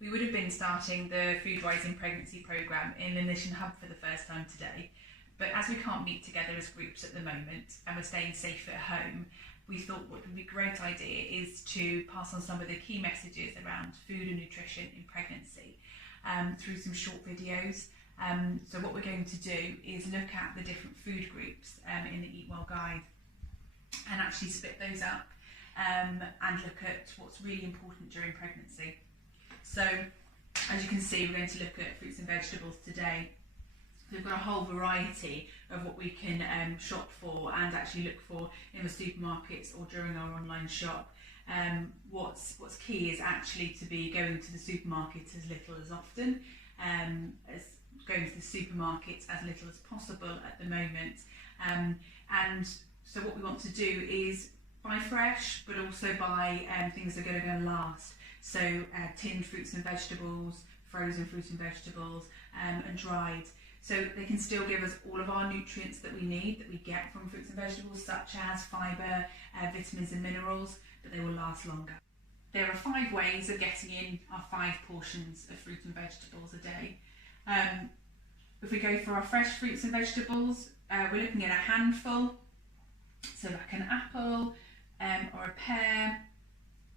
We would have been starting the Foodwise in Pregnancy programme in the Nation Hub for the first time today, but as we can't meet together as groups at the moment and we're staying safe at home, we thought what would be a great idea is to pass on some of the key messages around food and nutrition in pregnancy through some short videos. So what we're going to do is look at the different food groups in the Eat Well guide and actually split those up and look at what's really important during pregnancy. So as you can see, we're going to look at fruits and vegetables today. We've got a whole variety of what we can shop for and actually look for in the supermarkets or during our online shop. What's key is actually to be going to the supermarket as little as often, as going to the supermarket as little as possible at the moment. And so what we want to do is buy fresh, but also buy things that are going to last. So tinned fruits and vegetables, frozen fruits and vegetables, and dried. So they can still give us all of our nutrients that we need, that we get from fruits and vegetables, such as fibre, vitamins and minerals, but they will last longer. There are 5 ways of getting in our 5 portions of fruit and vegetables a day. If we go for our fresh fruits and vegetables, we're looking at a handful, so like an apple or a pear.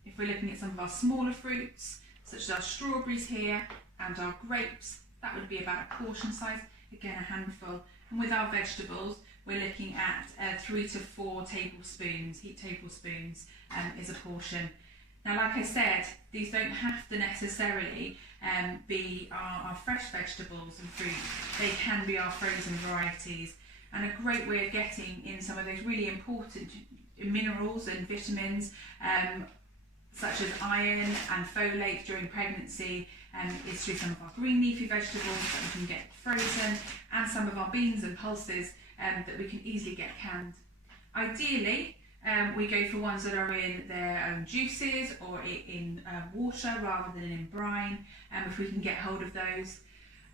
If we're looking at some of our smaller fruits, such as our strawberries here and our grapes, that would be about a portion size, again a handful. And with our vegetables, we're looking at 3 to 4 tablespoons, heaped tablespoons is a portion. Now, like I said, these don't have to necessarily be our fresh vegetables and fruit. They can be our frozen varieties. And a great way of getting in some of those really important minerals and vitamins, such as iron and folate during pregnancy, is through some of our green leafy vegetables that we can get frozen, and some of our beans and pulses that we can easily get canned. Ideally, we go for ones that are in their own juices or in water rather than in brine, if we can get hold of those.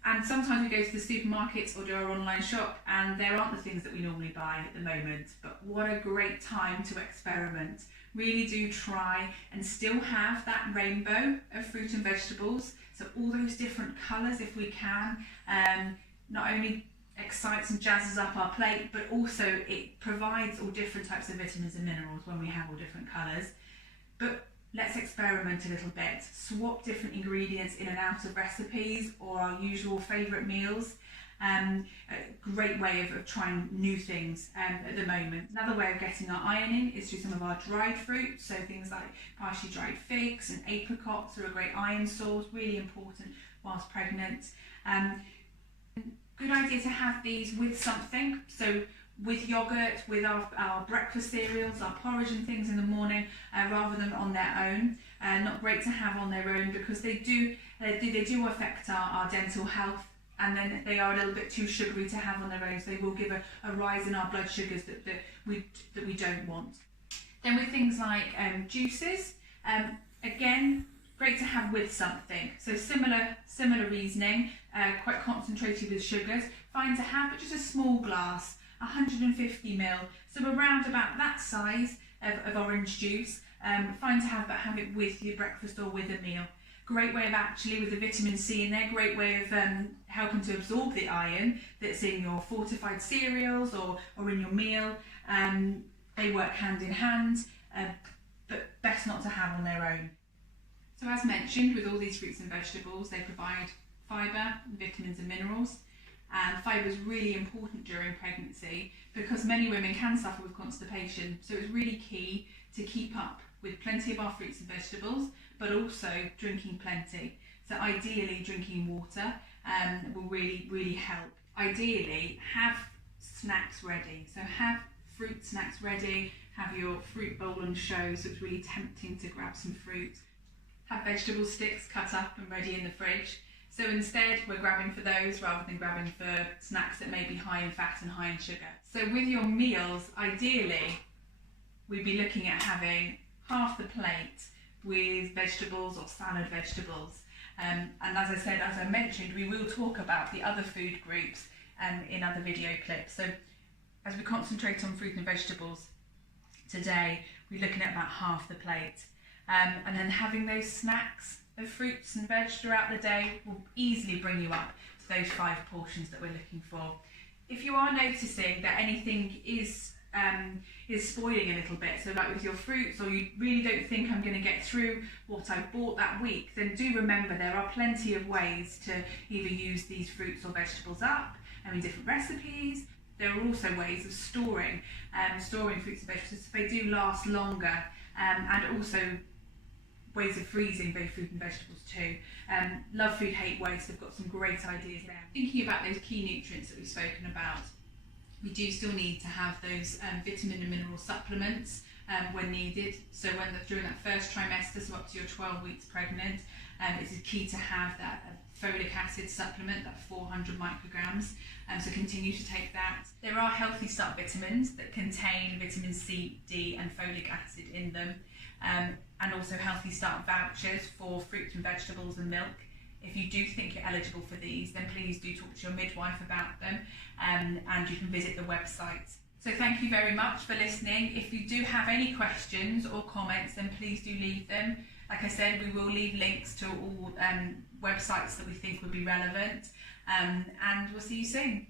And sometimes we go to the supermarkets or do our online shop and there aren't the things that we normally buy at the moment, but what a great time to experiment. Really do try and still have that rainbow of fruit and vegetables, so all those different colours if we can. Not only excites and jazzes up our plate, but also it provides all different types of vitamins and minerals when we have all different colours. But let's experiment a little bit, swap different ingredients in and out of recipes or our usual favourite meals. A great way of trying new things at the moment. Another way of getting our iron in is through some of our dried fruit, so things like partially dried figs and apricots are a great iron source, really important whilst pregnant. Good idea to have these with something, so with yogurt, with our breakfast cereals, our porridge and things in the morning, rather than on their own. Not great to have on their own because they do affect our dental health, and then they are a little bit too sugary to have on their own, so they will give a rise in our blood sugars that we don't want. Then with things like juices, again, great to have with something. So similar reasoning, quite concentrated with sugars. Fine to have, but just a small glass, 150 ml, so around about that size of orange juice. Fine to have, but have it with your breakfast or with a meal. Great way of actually, with the vitamin C in there, great way of helping to absorb the iron that's in your fortified cereals or in your meal. They work hand in hand, but best not to have on their own. So as mentioned, with all these fruits and vegetables, they provide fibre, vitamins and minerals. And fibre is really important during pregnancy because many women can suffer with constipation. So it's really key to keep up with plenty of our fruits and vegetables, but also drinking plenty. So ideally drinking water will really help. Ideally have snacks ready. So have fruit snacks ready, have your fruit bowl on show so it's really tempting to grab some fruit. Have vegetable sticks cut up and ready in the fridge. So instead we're grabbing for those rather than grabbing for snacks that may be high in fat and high in sugar. So with your meals, ideally we'd be looking at having half the plate with vegetables or salad vegetables. And as I said, as I mentioned, we will talk about the other food groups in other video clips. So as we concentrate on fruit and vegetables today, we're looking at about half the plate. And then having those snacks of fruits and veg throughout the day will easily bring you up to those 5 portions that we're looking for. If you are noticing that anything is spoiling a little bit, so like with your fruits, or you really don't think I'm going to get through what I bought that week, then do remember there are plenty of ways to either use these fruits or vegetables up, in different recipes. There are also ways of storing fruits and vegetables so they do last longer, and also ways of freezing both fruit and vegetables too. Love Food, Hate Waste, they've got some great ideas there. Thinking about those key nutrients that we've spoken about, we do still need to have those vitamin and mineral supplements when needed. So during that first trimester, so up to your 12 weeks pregnant, it is key to have that folic acid supplement, that 400 micrograms, so continue to take that. There are Healthy Start vitamins that contain vitamin C, D and folic acid in them, and also Healthy Start vouchers for fruits and vegetables and milk. If you do think you're eligible for these, then please do talk to your midwife about them, and you can visit the website. So thank you very much for listening. If you do have any questions or comments, then please do leave them. Like I said, we will leave links to all websites that we think would be relevant, and we'll see you soon.